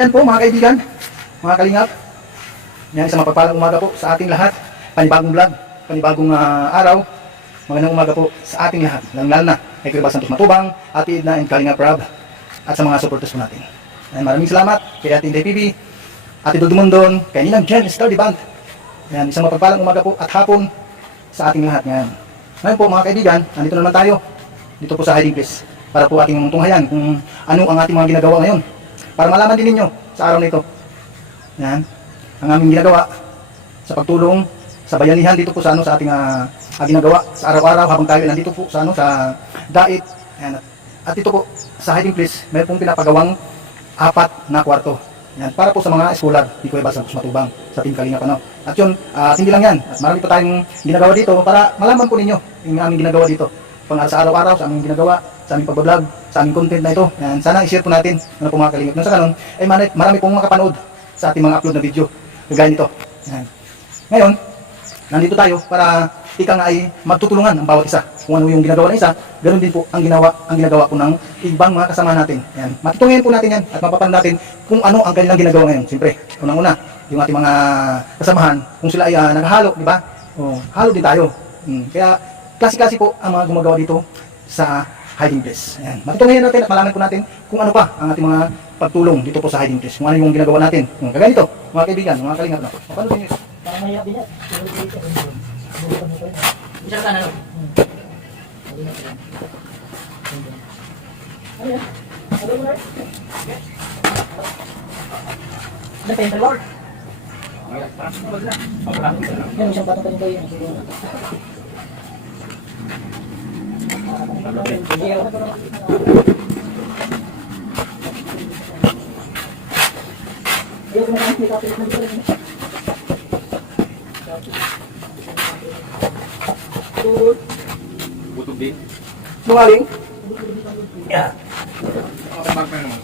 Yan po mga kaibigan, mga kalingap. Yan, isang mapagpalang umaga po sa ating lahat. Panibagong vlog, panibagong araw. Magandang umaga po sa ating lahat. Lalo na kay Kuya Bal Santos Matubang, Ate Edna and Kalingap Rob, at sa mga supporters po natin. Yan, maraming salamat kay Ate Inday PB, Ate Dudumondon, kay Ninang Jen Sturdy Band. Yan, isang mapagpalang umaga po at hapon sa ating lahat. Yan. Ngayon po mga kaibigan, nandito na naman tayo dito po sa hiding place para po ating tunghayan kung ano ang ating mga ginagawa ngayon. Para malaman din ninyo sa araw na ito. Yan, ang aming ginagawa sa pagtulong sa bayanihan dito po sa sa ating ginagawa sa araw-araw habang tayo nandito po sa sa dait. Yan. At dito po sa hiding place, may pong pinapagawang 4 na kwarto. Yan, para po sa mga scholar ni Kuya Bal Santos Matubang sa Team Kalingap At yun, hindi lang yan. At marami pa tayong ginagawa dito para malaman po ninyo yung aming ginagawa dito. Sa araw-araw, sa aming ginagawa, sa aming pagbablog, sa aming content na ito. Yan, sana i-share po natin po mga kalingap. Nung sa kanon, ay marami pong makapanood sa ating mga upload na video. Kagaya nito. Yan. Ngayon, nandito tayo para ika nga ay magtutulungan ang bawat isa. Kung ano yung ginagawa ng isa, ganoon din po ang ginagawa po ng ibang mga kasama natin. Yan. Matutungin po natin yan at mapapanood natin kung ano ang kanilang ginagawa ngayon. Siyempre, unang-una, yung ating mga kasamahan, kung sila ay naghahalo, di ba? Halo din tayo. Kaya, klase-klase po ang mga gumagawa dito sa hiding place. Ayan. Matutunghayan natin at malaman po natin kung ano pa ang ating mga pagtulong dito po sa hiding place. Kung ano yung ginagawa natin. Kagaya nito, mga kaibigan, mga kalingap na. Paano din ito? Parang mahirap din yan. Isang ka na no? Ano yan? Ano mo na? Ano pa yung reward? Yan, isang patong pa yung kayo. Butog din. Sungaling? Yeah. Bag na naman.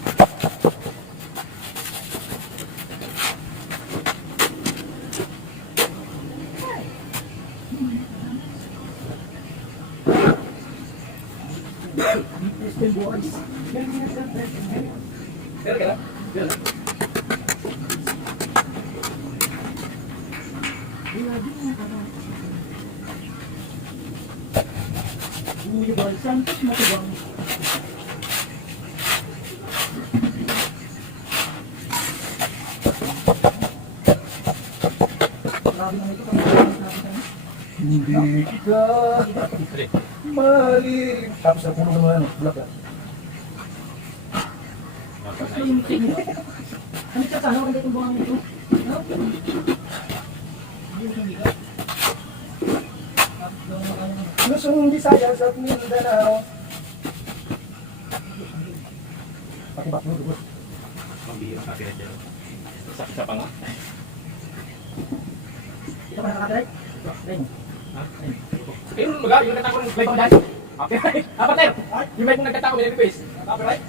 Kuya Bal Santos Matubang. Hindi kita mali. Tapos sa puno naman black yan. Ano siya sana? Ano itong buhang ito? Lusong Visayas at Mindanao. Pakibak mo, dugos. Mambihira sa akin dyan. Sa pa nga. Ito pa nakakatiray? Ito. Pero maga, yung nagkatako ng live pang dyan. Apat tayo. Yung may kong nagkatako, may nag-request. Copyright?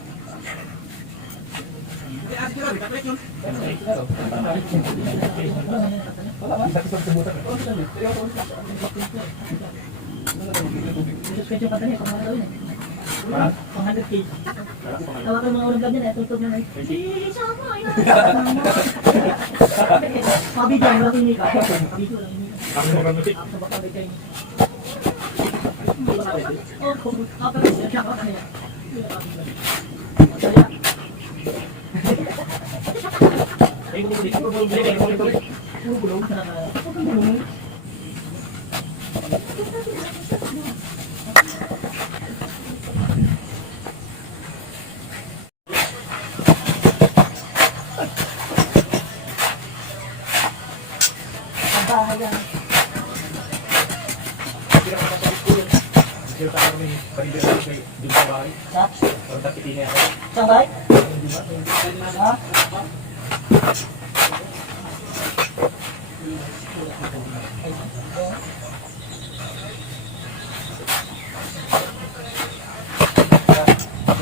Hindi, asik yun. Copyright yun. Wala man, sakit sa subutan. Suspension pa tayo, pang mga gawin eh. Pang 100K. Tawa ka mga unang vlog niya, tutog na eh. Pabidyo, walang inika. Pabidyo, walang inika. Ako mo kang musik. Ako sa bakabit kayo. Oh, kapag siya ka kanya. Masaya. Puro gulong. Bahayan. Sige, tayo kami panibira kay Jumpa Bahay. Sa? Parang takitin niya ako. Saan ba? Ha?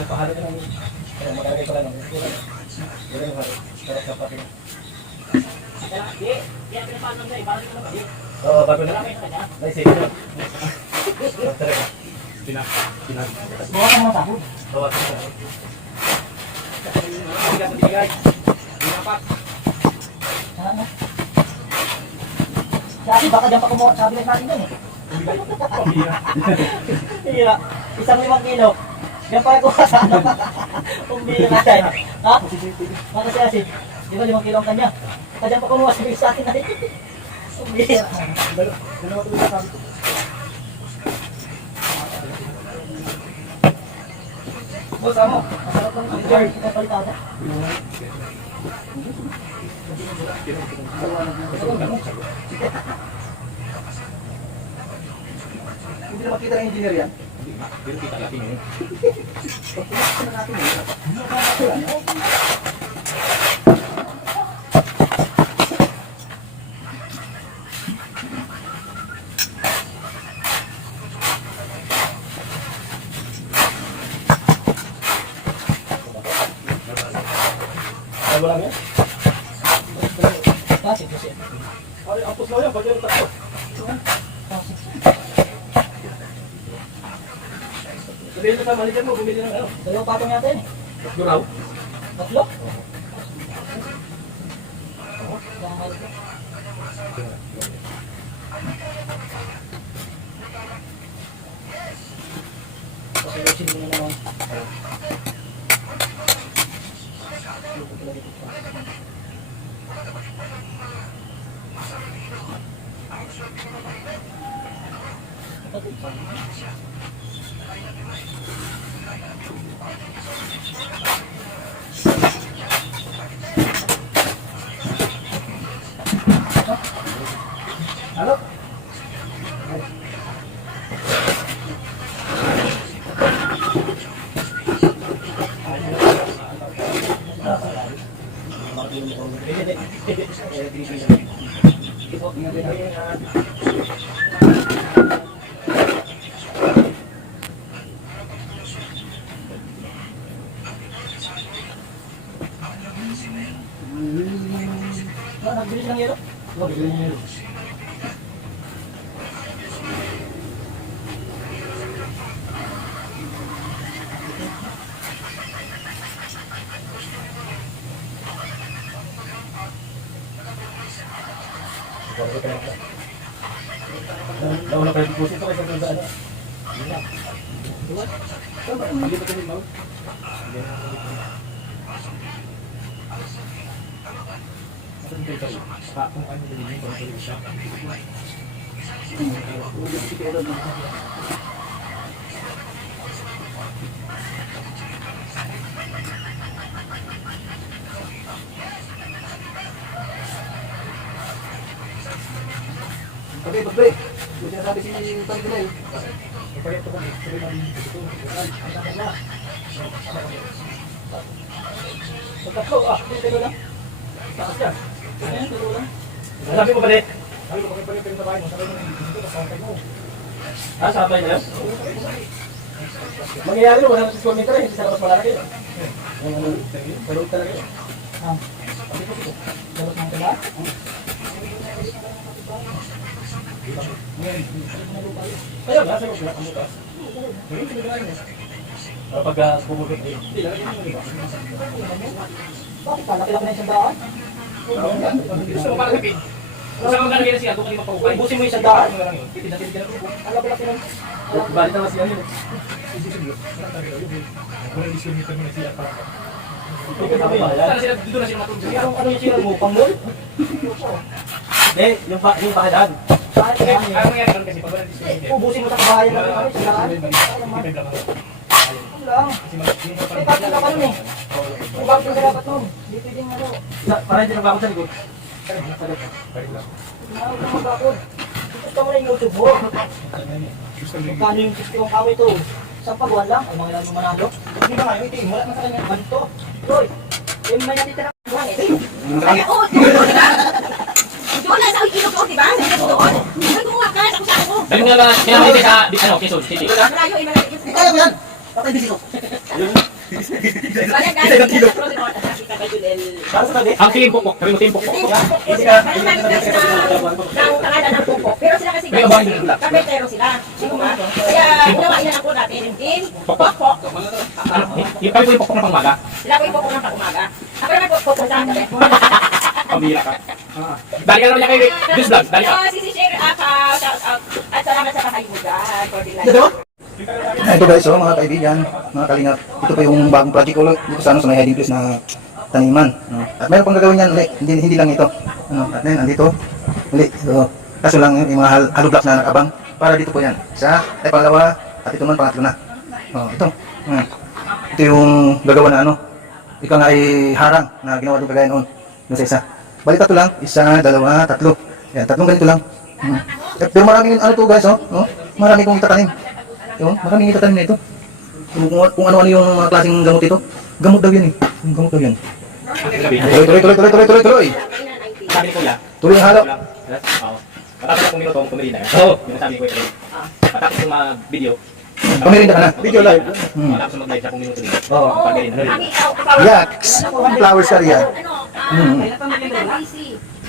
Pahalo na namin. Kaya magalagay pala nung. Wala yung halo. Sarap na pati. Oo, bago na. Ay, sige na. Bawa ka mga sahod. Bawas na. Hindi ka sa guys. Apat. Ano? Dati baka dyan pa kumuha, sabi lang natin dyan eh. Hira. Isang 5 kilo. Yan pa kuha sa ano. Umbira dyan. Ha? Baka si Asin. Di ba 5 kilo ang kanya? Baka dyan pa kumuha, sabi sa atin na rin. Umbira. Dalawa tuloy sa sabi ko. Boss, ano? Masarap lang yung jar. Ito palitada. Hindi na makita ng engineer yan. Pero kita natin yun. Pagpunasan na natin yun. Dalawa lang yan. Kasi, kasi. Ay, ampos na yan. Pag yan tatlo. Sabihin mo sa manager mo, bumili ng ano. Dalawang patong yata yun eh. Tatlo raw. Tatlo? Yung mali ko. Kasi yung sino naman. Ano? Nagbilis ng yelo? Nauna pa yung deposit ko kasi sa ano. Hindi pa kami mau. Asan kayo tayo? Kung ano din yung pagkakas siya. Okay, pre. Yung sinasabi si Pagdilay. Ipagito kami. Pagkatlo, dito lang. Taas yan. Ayan, dito lang. Sabi mo balik. Sabi ko balik pero tabahin mo. Sabi mo dito sa counter mo. Ah, sa hapay na yan? Mangyayari mo, wala sa square meter hindi sa labas malalaki yun. Pero talaga yun. Dapat ng tala. Kaya ba, sa mga kamutas? Ganun pinagalan mo. Pag bumubik kayo. Hindi, lalagyan mo iba. Bakit pa? Laki-laki na isang daan? Gusto mo parang hapin. Kung saan ka nagiging siya, doon ka rin mapahukay. Ubusin mo yung isang daan. Pinatid ka na po. Ang laki-laki nun. Balik naman siya yun. Saan sila, dito na sila matulog siya. Ano yung sila mo? Pangmol? Hindi, yung bahadan. Bakit Kasi, kaya? ang mangyari doon kasi pag wala discriminate. Ubusin mo sa kabahayan ng ano, sa daan. Ano lang. May bakit ka pa nun eh. May bakit ka dapat nun. Hindi pwedeng ano. Para hindi nabakot sa likod. Huwag ka magkakot. Gusto mo na yung YouTube mo. Magkano yung 61 kaway ito? Isang pagwan lang. Ay, mga ilan mo manalo. Hindi ba nga yung itim? Wala na sa kanya. Ganito. Roy, yung may natitira ng buwan eh. Ay, oo, doon na sa ilog ko, diba? Doon. Ay, kumuha ka sa kusaka ko. Dali mo na lang, pinamili sa, ano, Quezon City. Malayo, malayo. Kaya ko yan! Patay din sito. Balik guys. Para sa tabi? Ang timpok, sabi mo timpok. Kasi ka, ng pangalan ng pupo. Pero sila kasi May abang yung kapitero sila. Kaya ginawa nila po natin yung pokpok. Yung kami po yung pokpok na pangmaga. Sila po yung pokpok ng pag-umaga. Ako naman po, pupunta ka. Pambira ka. Dali ka naman niya kay Juice Vlog. Dali ka. Si Share, shout out. At salamat sa pakaibugan for the live. Ito? Ito guys, oh, mga kaibigan, mga kalingap. Ito pa yung bagong project ulit dito sa, sa may hiding place na taniman. At meron pang gagawin yan ulit, hindi lang ito. At then, andito, ulit. So, kaso lang yung mga hollow blocks na nakabang. Para dito po yan. Isa, ay pangalawa, at ito naman pangatlo na. Ito. Ito yung gagawa na ano. Ikaw nga ay harang na ginawa doon kagaya noon. Doon sa isa. Balik tatlo lang. Isa, dalawa, tatlo. Yan, tatlong ganito lang. Pero maraming ano to guys, oh. Marami kong itatanim. Maraming itatanim na ito. Kung ano-ano yung mga klaseng gamot ito. Gamot daw yan eh. Gamot daw yan. Tuloy. Sabi ni Kuya. Tuloy ang halo. Oo. Matapos akong minuto, kumili na yan. Oo. Yung sabi ni Kuya. Matapos yung video. Pamirinda ka na. Video live. Matapos mag-live siya kung minuto din. Oo. Pag-live na. Yaks. Flowers ka riyan.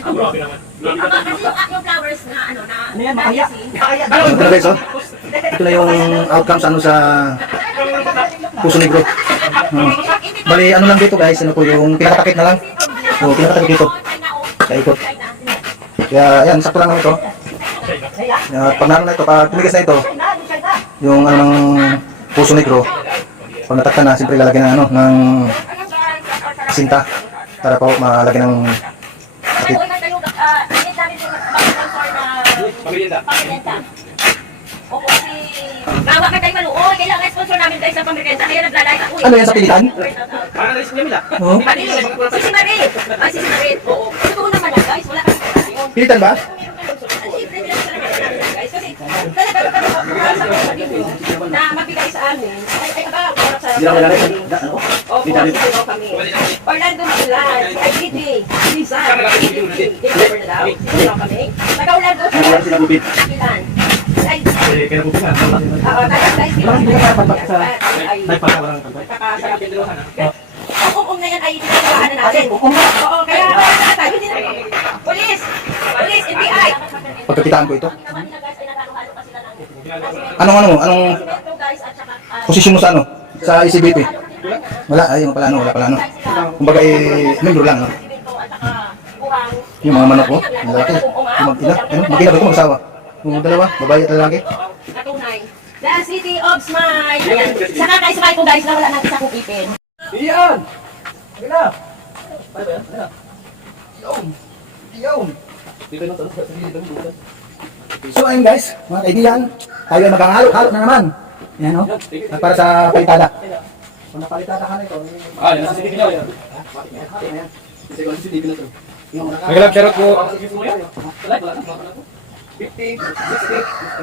Grabe naman. Yung flowers na ano na. Ano yan, makaya? Ito na guys, oh. Ito na yung outcomes ano sa Puso Negro. Bali, ano lang dito guys, ano po yung pinakatakip na lang. Pinakatakip dito. Sa ikot. Kaya yan, sakto lang naman ito. Pag naroon na ito, pag tumigas na ito, yung ano ng Puso Negro, pag natakta na, siyempre lalagyan ng ano, ng sinta para po malagyan ng takip. Pamilya. O kasi gawa ka tayo maluoy, kailangan sponsor namin guys sa pamilya, kaya naglalay ako. Ano yan sa pilitan? Para na rin siya nila. Oo. Sisi Marie! Ay, Sisi Marie, oo. Totoo naman yan guys, wala kang yun. Pilitan ba? Guys, kasi talaga na mabigay sa amin. Ay, aba, para sa... Opo, sino kami. Orlando Matulan, ay DJ, Rizal, Jennifer na daw, sino kami. Taga-Orlando sa Ilan. Ay, taga-guys, ang na yan ay tinatawahan na natin. Oo, kaya tayo hindi na. Police! Police, NBI! Pagkakitaan ko ito. Anong posisyon mo sa ano? Sa ECBP? Wala, ay, wala pala ano. Kumbaga membro lang, no? Yung mga manok ko, yung lalaki, yung mag-ina, mag-ina ba ito, mag-asawa? Yung dalawa, babae at lalaki. Katunay. The City of Smile. Ayan. Saka kayo po guys na wala nang isa kong ipin. Iyan! Sige na! So ayun guys, mga kaibigan, tayo ay maghahalo-halo na naman. Yan, no? At para sa palitada. Kung napalitada ka na ito, Yan, nasa CCTV niya. Mag-love shoutout po.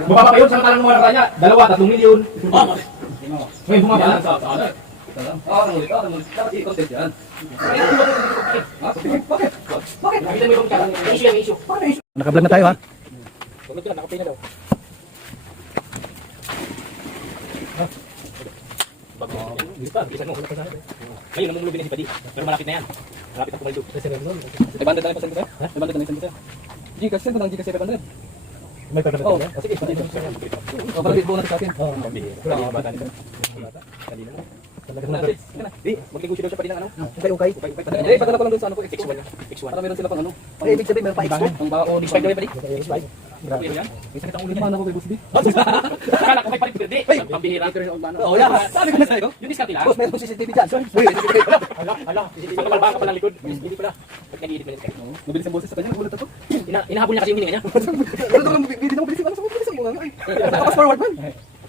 Bumaba pa yun, sa natalang mga nakanya. 2-3 milyon. Ngayon bumaba lang sa ano. Bakit? Nakita mo yung kaya. May issue. Naka-vlog na tayo ha. Tulad ka, nakapay na daw. Ngayon, namumulubi na si Padi. Pero malapit na yan. Malapit na pumaldo. 500 na lang pasang kita? 500 na lang pasang kita? Gcash yan, Gcash 700. May pagkakas Oo, na? sige. Para bit bonus sa atin. Oo, wala bata nito. Kanina na. Talaga Ano na. natin? Di, mag-negosyo daw siya pa din ng ano. Okay. Hindi, padala ko lang doon sa ano ko, X1. X1. Para meron sila pang ano. Ay, ibig sabihin, meron pa extra. Ang baka o X5 daw yan, Padi. X5? Grabe yan. May sakit ang ulo niya. Mana ko kay Boss B? Akala ko may palit hindi. Pambihira. Oo, yan. Sabi ko na sa'yo, yung discount nila. Boss, meron CCTV dyan. Hala. Ang kamalbaka pa ng likod. Hindi pala. Pag nag-edit mo yung discount. Mabilis ang boses sa kanya, nagulat ako. Hinahabol niya kasi yung hininga niya. Ano lang, bibitin ako, bilis ako, bilis ang mga. Fast forward man.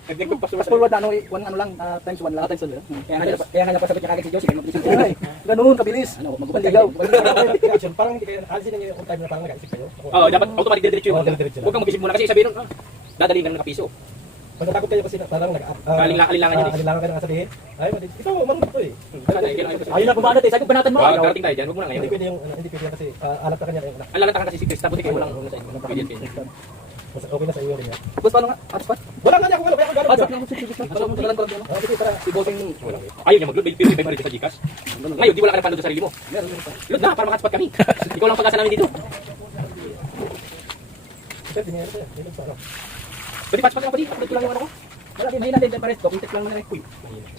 Fast forward na ano lang, times 1 lang. Kaya kanya pasabit niya kagad si Josie. Kaya mabilis yung Ay, ganun, kabilis. Ano, magubad Ligaw. kayo. Parang hindi kayo, alisin niyo yung time na parang nag-isip kayo. Oo, dapat automatic diretso yun. Oo, diretso lang. Huwag kang mag-isip muna kasi sabihin nun, dadalhin ka ng nakapiso. Pagkatakot kayo kasi parang Alinlangan yun eh. Alinlangan kayo na sabihin. Ay, ito, marunong to eh. Ayun na pumanat eh, sabi ko banatan mo. Darating tayo dyan, huwag mo na ngayon. Hindi pwede yung, hindi pwede yan kasi alat sa kanya kayo na. Ang lalatakan kasi si Chris, tapos ikaw walang ano sa inyo. Pwede yun. Mas okay na sa iyo rin yan. Boss, paano nga? Hotspot? Wala nga niya kung ano, kaya ako gano'n. Hotspot lang ako sa Gcash. Basta mo talagang parang Ah, sige, para. si Bossing ayaw niya mag-load, pero may sa Gcash. Ngayon, di wala ka nagpanood sa sarili mo. Load na, para maka-hotspot kami. Ikaw lang pag-asa namin dito. Sir, dinero sa'yo. Dinero sa ano. Pwede hotspot lang pa dito, upload ko lang yung ano ko. Malaki, mahina din, pares. Document lang na rin. Uy,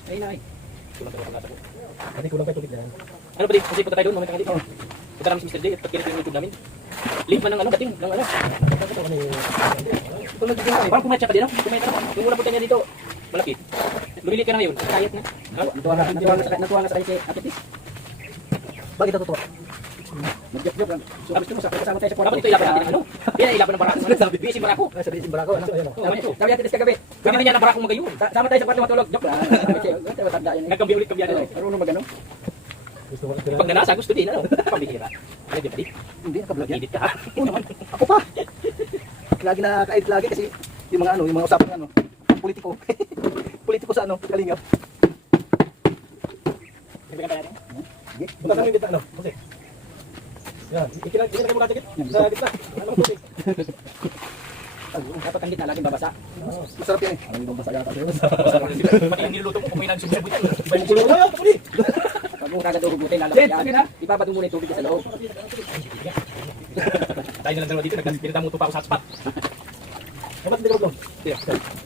mahina eh. Kulang talaga pag-asa ko. Hindi kulang kayo tubig na yan. Ano ba di? Kasi punta tayo doon, mamaya tayo dito. Punta namin si Mr. J at pagkilit yung YouTube namin. Link man ng ano, dating, ng ano. Parang kumayat siya pa din, no? Kumayat ka na. Yung unang punta niya dito, malapit. Lumilit ka na ngayon, kayat na. Ha? Natuwa na sa kanya si Ate Tis. Bakit natutuwa? Mag-joke lang. So, gusto mo sa kasama tayo sa kwarto. Dapat ito ilaban natin ng ano? Yan, ilaban ng barako. Busy barako. Sabi si Barako, ano? Sabi Ate Tis kagabi. Pwede niya ng barako magayon. Sama tayo sa kwarto matulog. Joke lang. Matanda yan. Nagkambi ulit kambiyan nila. Marunong magano? Pag nanasa, gusto din, ano? Pambihira. Ano din, pati? Hindi, nakablog yan. Edit ka, ha? Oo naman. Ako pa. Lagi na ka-edit lagi kasi yung mga ano, yung mga usapan ano, politiko. Politiko sa ano, Kalingap. Kaibigan tayo natin. Sige. Punta kami dito, ano? Kasi. Yan. Ikinagay mo ka dikit. Sa gitna. Anong tubig? Dapat ang gitna laging babasa. Masarap yan eh. Ano yung babasa yata? Pati yung niluluto mo, kung may nagsusubo yan. Iba yung kulong mo yan, kapuli. Pag mo kagad hugutin, lalabas yan. Ipapato muna yung tubig sa loob. Tayo na lang dalawa dito, pinatamuto pa ako sa hotspot. Dapat hindi ko doon.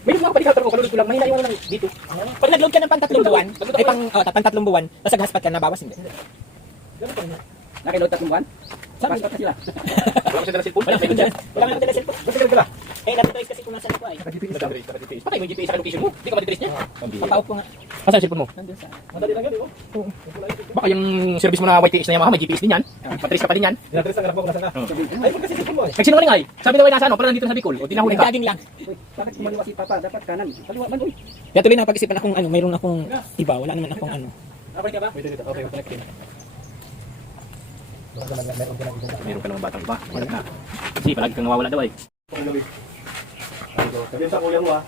May mga palikal ko, kalulod ko lang, mahina yung ano lang dito. Pag nag-load ka ng pang-3 buwan, ay pang-3 buwan, tapos nag-hotspot ka, nabawas hindi. Nakiload 3 buwan? Passport na sila. Wala ko siya dala cellphone. Wala Wala nga dala cellphone. Basta ganun ka ba? Eh, natitrace kasi kung nasaan ako ay. Naka-GPS. Patay mo yung GPS sa location mo. Hindi ka matitrace niya. Papaok ko nga. Asan yung cellphone mo? Nandun sa... Madali lang yan, di ba? Baka yung service mo na YTX na Yamaha, may GPS din yan. Patrace ka pa din yan. Tinatrace ang harap mo kung nasaan ka. Ay, pag kasi cellphone mo eh. Nagsinungaling ay. Sabi daw ay nasa ano, pala nandito sa Bicol. O tinahuli ka. Nagaging lang. Uy, bakit kumaliwa si Papa? Dapat kanan. Kaliwa man, uy. Kaya tuloy napag-isipan akong ano, mayroon akong iba, wala naman akong ano. Okay ka ba? Wait, dito. Okay, connect din. Meron ka namang batang iba. Wala na. Kasi palagi kang nawawala daw ay. Paggabi. Sabi sa kuya mo ha.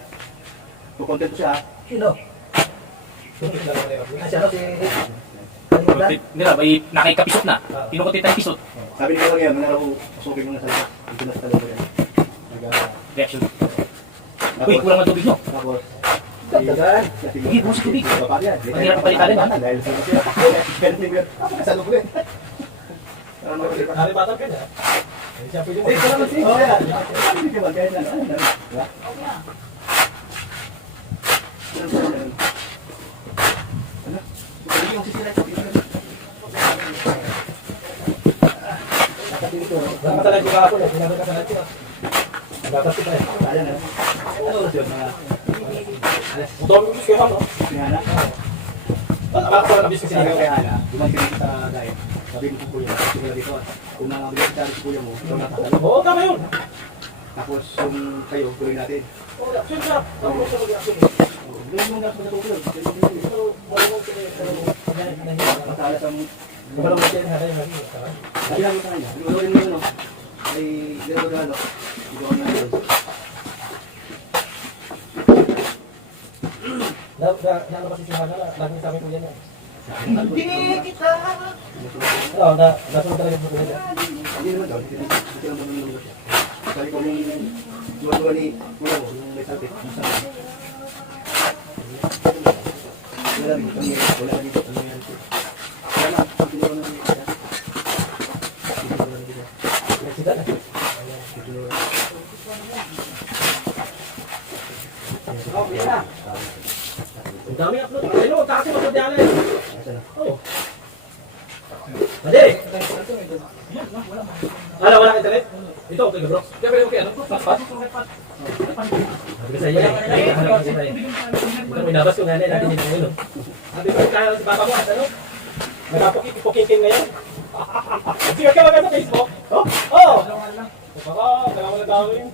Kukontent ko siya ha. Sino? Kasi ano si... Nila, may nakikapisot na. Pinukunti tayo pisot. Sabi niya lang yan, manara ko pasukin mo na sa dito na sa talaga yan. Reaction. Uy, kulang ang tubig mo. Tapos, Dagan. Sige, bukas sa tubig. Bapak yan. Ang hirap palitan ha. Dahil sa siya. Kasalo ko eh. Hari batang ka niya. Siya pwede mo. Oh, yan. Hindi ka magkaya na. Diba? Ano? Hindi yung sisira. Nakatalay ko kahapon. Sinabi ka sa natin. Nagatas kita eh. Kaya na. Ang dami ko gusto no? Kaya na. Ako na nabis kasi Kaya nagawa. na. Dumating sa diet. Sabi ko kuya, siguro dito. Kung nakabili ka sa kuya mo, ito nakasalo. Oo, tama yun. Tapos yung kayo, tuloy natin. Siyempre, ako gusto mag-reaction. Gawin mo na sa tulog. Matalas ang... Kumala mo siya, hari, hari. Kailangan mo sa kanya. Lulorin mo yun, no? Ay, gano'n gano'n. Ito ang nangyari. Nalabas si Hana, lagi sa amin ko yan. Hindi kita! Oo, nasunod talaga sa kuya. Hindi naman daw. Hindi naman daw siya. Sabi ko nung luwa-luwa ni kuya mo, yung may sakit. Wala rin. Wala rin. Wala na. Pinuha na rin. Sida na. Okay na. Ang dami upload. Ayun, kasi masod yan eh. Oo. Mali! Wala internet? Ito, okay bro. Kaya pwede mo kaya, ano? Paspas? Sabi ko sa iyo eh. Hanap ko sila eh. Ito, may nabas ko nga natin yung ngayon. Sabi ko, kaya si Papa mo, ano? Nagpapukikin ngayon. Sige ka maganda sa Facebook? Oh? Oo! Baka, dalawa na gawin.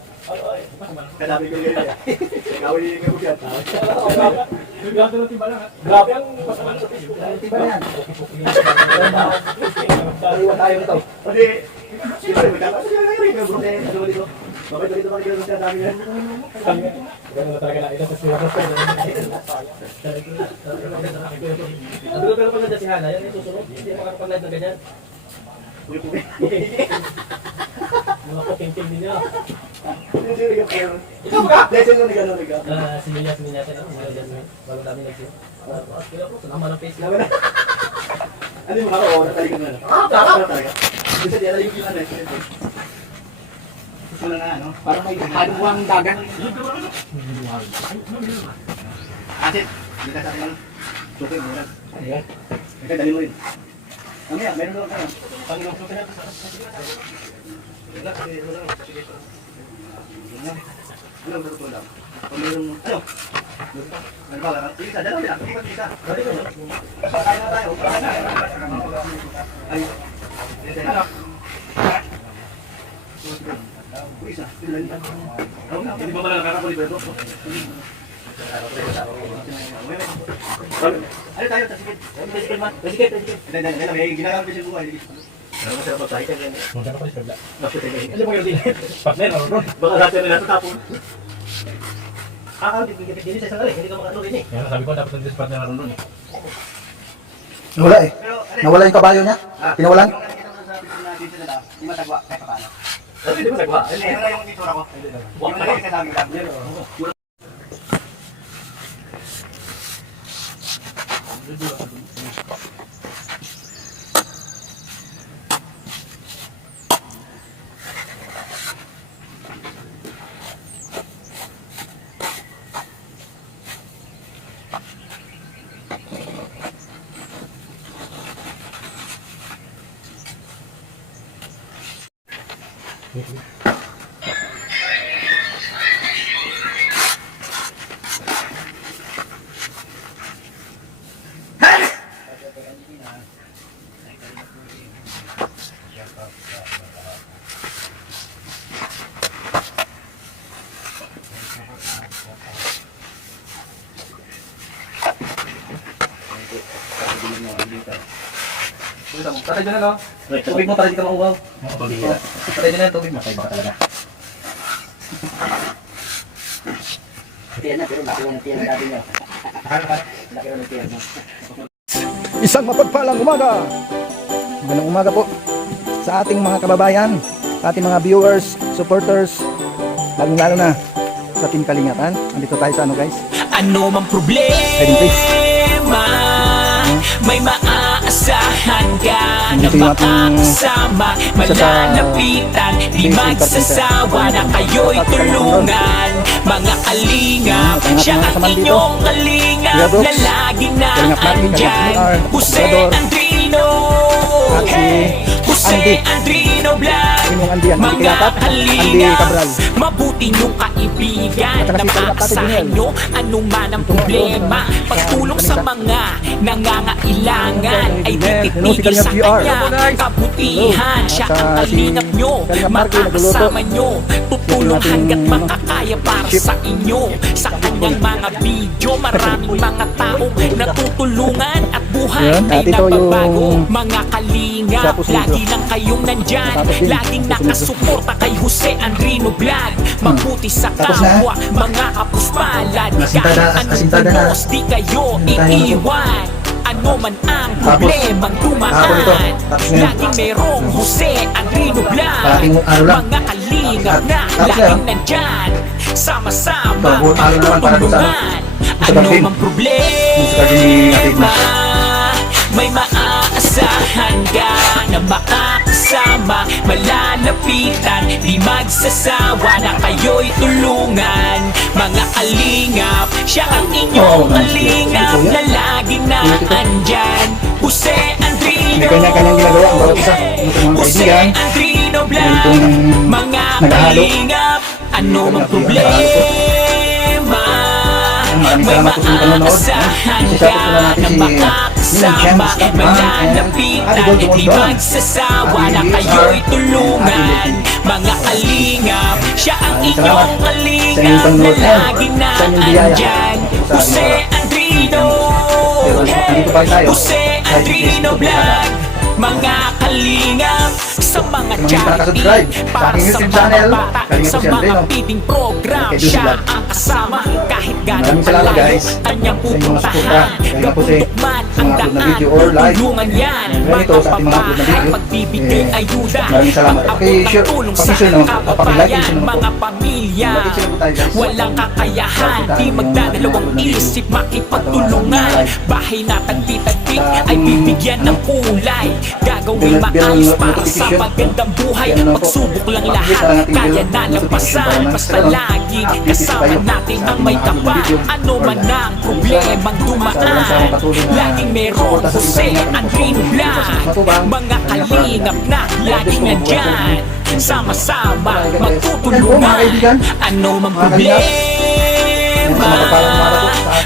Kadabi ko yun. Gawin yung nga mo siya. Grabe ang masama sa Facebook. Tiba na yan. Kaliwa tayo nito. Kasi, siyempre, magkakasya na rin. Bro, dito. Bakit dito makikita siya dami yan? Ganun na talaga na ito sa siya. Pero pag nandiyan si Hana, yan yung susunod. Hindi makakapag-live na ganyan. Mga cooking din niya. Ikaw ba ka? Dahil sa'yo na gano'n. Si Yasmin natin, bago dami nag-siya. Kaya po, sa naman ang face Laban na. Ano yung mga oo, natalikan na. Talaga. Kasi di alam yung ano eh. Ano na, no? Parang may haluang dagat. Asit, hindi ka sa akin lang. Sukin mo lang. Ika, dali mo rin. Mamaya, meron doon ano. Ano, totoo lang. Kung merong, ano? Ano ba? Isa, dalawa lang. Hindi pa isa. Kaya na tayo. Ay, ano? Isa, Hindi ba pala nakakakulit ito? ano tayo? Sige. May ginagamit siya buhay. Ano masarap ang tayo? Ano mo yung din? Partner, ano ron? Baka natin na natatapon. Hindi sa sakali, hindi ka makatuloy ni. Kaya sabi ko, dapat nandito sa partner ron ron. Nawala eh. Nawala yung kabayo niya. Tinawalan. Hindi matagwa, kahit paano. Hindi ba nagwa? Ano na yung itura ko? Yung nalagay sa dami lang. Patay dyan na, no? Tubig mo para di ka mauwaw. Patay dyan na yung tubig mo. Tiyan na, pero laki ng tiyan dati niya. Laki ng tiyan mo. Isang mapagpalang umaga. Magandang umaga po sa ating mga kababayan, sa ating mga viewers, supporters, lalong-lalo na sa Team Kalingatan. Andito tayo sa ano, guys? Ano mang Hiding place. problema, may maaasahan ka na Dito yung ating makakasama, isa sa malalapitan, di basic magsasawa na kayo'y tulungan. Mga kalingap, siya ang inyong kalingap na lagi na andyan. Jose Andrino, hey! Jose Andrino Vlog. Sino yung Andy yan? Andy Mga Kayatat? Andy kalingap, Cabral. mabuti niyong kaibigan At na nakasipag natin maasahan yun. nyo anuman ang problema. Pagtulong sa mga nangangailangan ay titigil sa kanya kabutihan. Siya ang kalingap nyo, makakasama nyo, tutulong hanggat makakaya para sa inyo. Sa kanyang mga video, maraming mga taong natutulungan at buhay Yan, ay at ito nababago. yung Mga kalingap, sa puso lagi nito. lang kayong nandyan, Tapos din, laging nakasuporta kay Jose Andrino Vlog. Mabuti sa Tapos na? kapwa, mga kapuspalad. Asintada- Kahit anong asintada na. punos, di kayo Tayo na po. iiwan. Ano man ang Tapos, problemang hapon ito. dumaan, Tapos na. laging merong Jose Andrino Vlog. Parating araw lang. Mga kalingap na Tapos na. laging nandyan, sama-sama Ito, buong araw naman para doon sa ano? magtutulungan. Sa Ano garden. mang Sa garden ni Ate problema, Ignas. may maaasahan ka na makakasama, malalapitan, di magsasawa na kayo'y tulungan. Mga kalingap, siya ang inyong kalingap na laging na andyan. Jose Andrino, May kanya-kanyang ginagawa ang bawat isa. Yung sa mga Jose kaibigan. Andrino Yung Vlog, itong mga naghahalo. kalingap, ano mang Naghahalo po. problema, Maraming may salamat po sa panonood. maaasahan Isa-shout out ka po natin na si makakasama, Ate malalapitan, Gold di Dumondon. magsasawa Ate na Liz, kayo'y Ate tulungan. Lady. Mga kalingap, siya ang Maraming inyong salamat sa kalingap inyong na panonood. laging na Sa inyong biyaya. andyan. Sa Jose ating Andrino, Pero nandito pa rin tayo. Jose Kahit Andrino Facebook, Vlog, mga kalingap sa mga Sa mga charity, nakasubscribe sa para aking sa YouTube mga channel, bata, Kalingap sa si mga Andrino. feeding program, Kay Judy siya Vlog. ang kasama kahit gano'ng Maraming salamat, kalayo guys, kanyang sa inyong mga suporta. pupuntahan. Kaya po si- Kapundok man sa ang mga upload na daan, video or live. tutulungan yan. Ganito Mga sa ating mga upload na pabahay, video. pagbibigay ayuda, Maraming salamat. pag-abot Paki-share- ng tulong sa paki-share naman po. kababayan, Paki-like and share naman po. mga pamilya. Mag-share po tayo, guys. Walang kakayahan, di magdadalawang isip, makipagtulungan. Bahay na tagpi-tagpi ay bibigyan ng kulay. Gagawin Bell maayos para sa notification. magandang ang buhay Kaya ng ano po, pagsubok lang makikita lahat natin kaya yung nalampasan. notification Basta para laging updated kasama kayo natin sa ang may ating mga tapat. video. Ano man ang problemang dumaan, laging merong Jose Andrino Vlog. Mga kalingap na laging nandyan, sama-sama magtutulungan. Ano mang problema,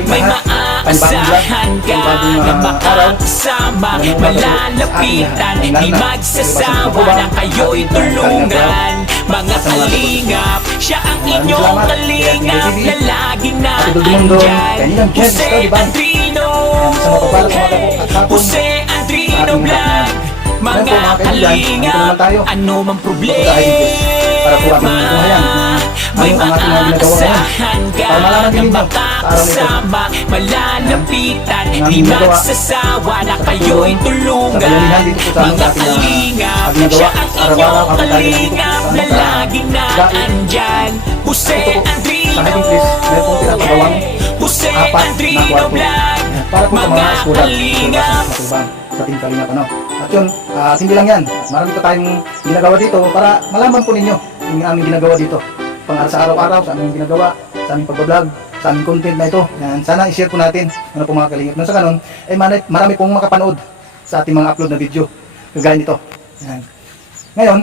may maaasahan ka na makakasama, malalapitan, di magsasawa na kayo'y tulungan. Mga kalingap, siya ang inyong kalingap na laging naandyan. Jose Andrino, Jose Andrino Vlog. Mga kalingap, ano mang problema, may maaasahan ka na makakasama, malalapitan, di magsasawa na kayo'y tulungan. Mga kalingap, siya ang inyong kalingap na laging naandyan. Jose Andrino, Jose Andrino Vlog. para po sa mga Mga eskulat kalingap, sa Team Kalingap ano. At yun, hindi lang yan. Marami pa tayong ginagawa dito para malaman po ninyo yung aming ginagawa dito. Sa araw-araw, sa aming ginagawa, sa aming pag-vlog, sa aming content na ito. Yan, sana i-share po natin ano po mga kalingap. Nung sa ganun, ay marami pong makapanood sa ating mga upload na video. Kagaya nito. Yan. Ngayon,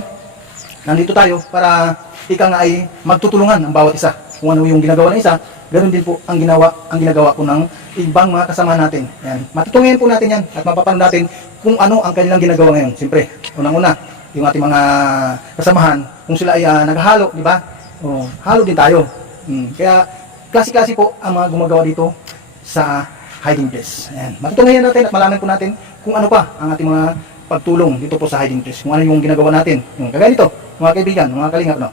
nandito tayo para ika nga ay magtutulungan ang bawat isa. Kung ano yung ginagawa ng isa, ganoon din po ang ginagawa po ng ibang mga kasama natin. Yan. Matutungin po natin yan at mapapanood natin kung ano ang kanilang ginagawa ngayon. Siyempre, unang-una, yung ating mga kasamahan, kung sila ay naghahalo, di ba? Halo din tayo. Kaya, klase-klase po ang mga gumagawa dito sa hiding place. Ayan. Matutungin natin at malaman po natin kung ano pa ang ating mga pagtulong dito po sa hiding place. Kung ano yung ginagawa natin. Kagaya nito, mga kaibigan, mga kalingap, no?